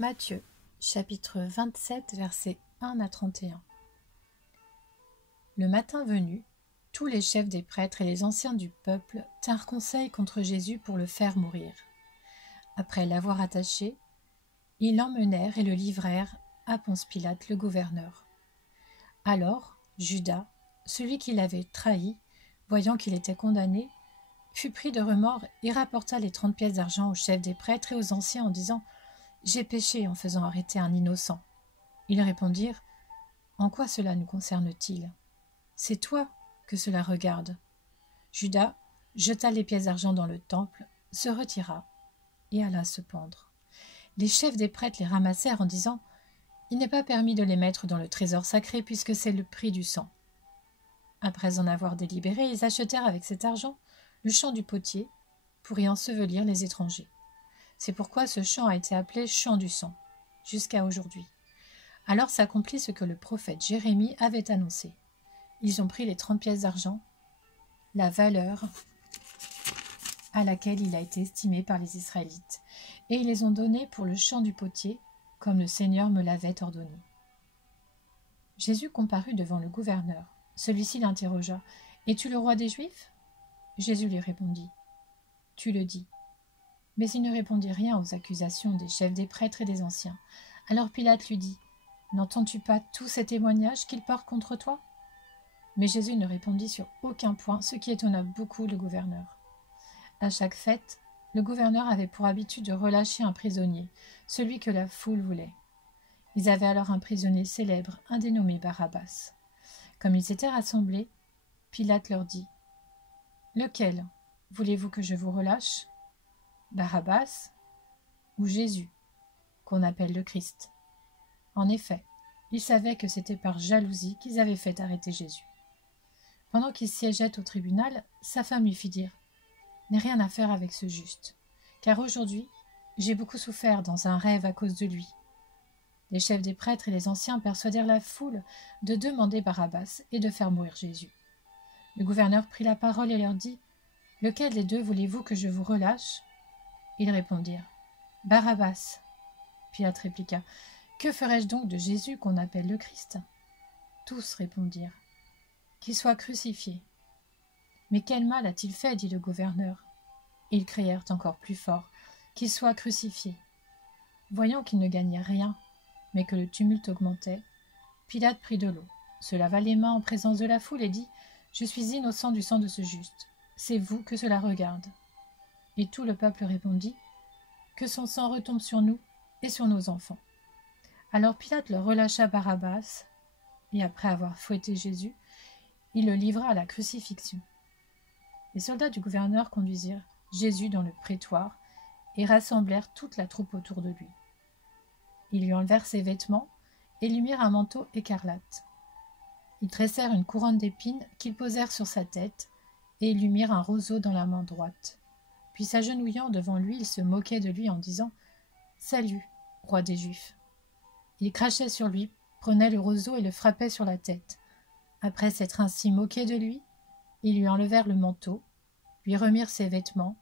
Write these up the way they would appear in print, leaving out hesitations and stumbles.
Matthieu, chapitre 27, versets 1 à 31. Le matin venu, tous les chefs des prêtres et les anciens du peuple tinrent conseil contre Jésus pour le faire mourir. Après l'avoir attaché, ils l'emmenèrent et le livrèrent à Ponce Pilate, le gouverneur. Alors, Judas, celui qui l'avait trahi, voyant qu'il était condamné, fut pris de remords et rapporta les 30 pièces d'argent aux chefs des prêtres et aux anciens en disant « J'ai péché en faisant arrêter un innocent. » Ils répondirent « En quoi cela nous concerne-t-il? C'est toi que cela regarde. » Judas jeta les pièces d'argent dans le temple, se retira et alla se pendre. Les chefs des prêtres les ramassèrent en disant « Il n'est pas permis de les mettre dans le trésor sacré puisque c'est le prix du sang. » Après en avoir délibéré, ils achetèrent avec cet argent le champ du potier pour y ensevelir les étrangers. C'est pourquoi ce champ a été appelé champ du sang, jusqu'à aujourd'hui. Alors s'accomplit ce que le prophète Jérémie avait annoncé. Ils ont pris les 30 pièces d'argent, la valeur à laquelle il a été estimé par les Israélites, et ils les ont donnés pour le champ du potier, comme le Seigneur me l'avait ordonné. Jésus comparut devant le gouverneur. Celui-ci l'interrogea. « Es-tu le roi des Juifs ?» Jésus lui répondit. « Tu le dis. » Mais il ne répondit rien aux accusations des chefs des prêtres et des anciens. Alors Pilate lui dit « N'entends-tu pas tous ces témoignages qu'ils portent contre toi ?» Mais Jésus ne répondit sur aucun point, ce qui étonna beaucoup le gouverneur. À chaque fête, le gouverneur avait pour habitude de relâcher un prisonnier, celui que la foule voulait. Ils avaient alors un prisonnier célèbre, un dénommé Barabbas. Comme ils s'étaient rassemblés, Pilate leur dit « Lequel voulez-vous que je vous relâche ? Barabbas ou Jésus, qu'on appelle le Christ ?» En effet, ils savaient que c'était par jalousie qu'ils avaient fait arrêter Jésus. Pendant qu'il siégeait au tribunal, sa femme lui fit dire « N'aie rien à faire avec ce juste, car aujourd'hui, j'ai beaucoup souffert dans un rêve à cause de lui. » Les chefs des prêtres et les anciens persuadèrent la foule de demander Barabbas et de faire mourir Jésus. Le gouverneur prit la parole et leur dit « Lequel des deux voulez-vous que je vous relâche ?» Ils répondirent « Barabbas. » Pilate répliqua « Que ferai-je donc de Jésus qu'on appelle le Christ ?» Tous répondirent « Qu'il soit crucifié. » « Mais quel mal a-t-il fait ?» dit le gouverneur. Ils crièrent encore plus fort « Qu'il soit crucifié. » Voyant qu'ils ne gagnaient rien, mais que le tumulte augmentait, Pilate prit de l'eau, se lava les mains en présence de la foule et dit « Je suis innocent du sang de ce juste. C'est vous que cela regarde. » Et tout le peuple répondit « Que son sang retombe sur nous et sur nos enfants. » Alors Pilate leur relâcha Barabbas, et après avoir fouetté Jésus, il le livra à la crucifixion. Les soldats du gouverneur conduisirent Jésus dans le prétoire et rassemblèrent toute la troupe autour de lui. Ils lui enlevèrent ses vêtements et lui mirent un manteau écarlate. Ils tressèrent une couronne d'épines qu'ils posèrent sur sa tête et lui mirent un roseau dans la main droite. Puis s'agenouillant devant lui, ils se moquaient de lui en disant « Salut, roi des Juifs !» Ils crachaient sur lui, prenaient le roseau et le frappaient sur la tête. Après s'être ainsi moqués de lui, ils lui enlevèrent le manteau, lui remirent ses vêtements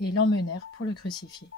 et l'emmenèrent pour le crucifier.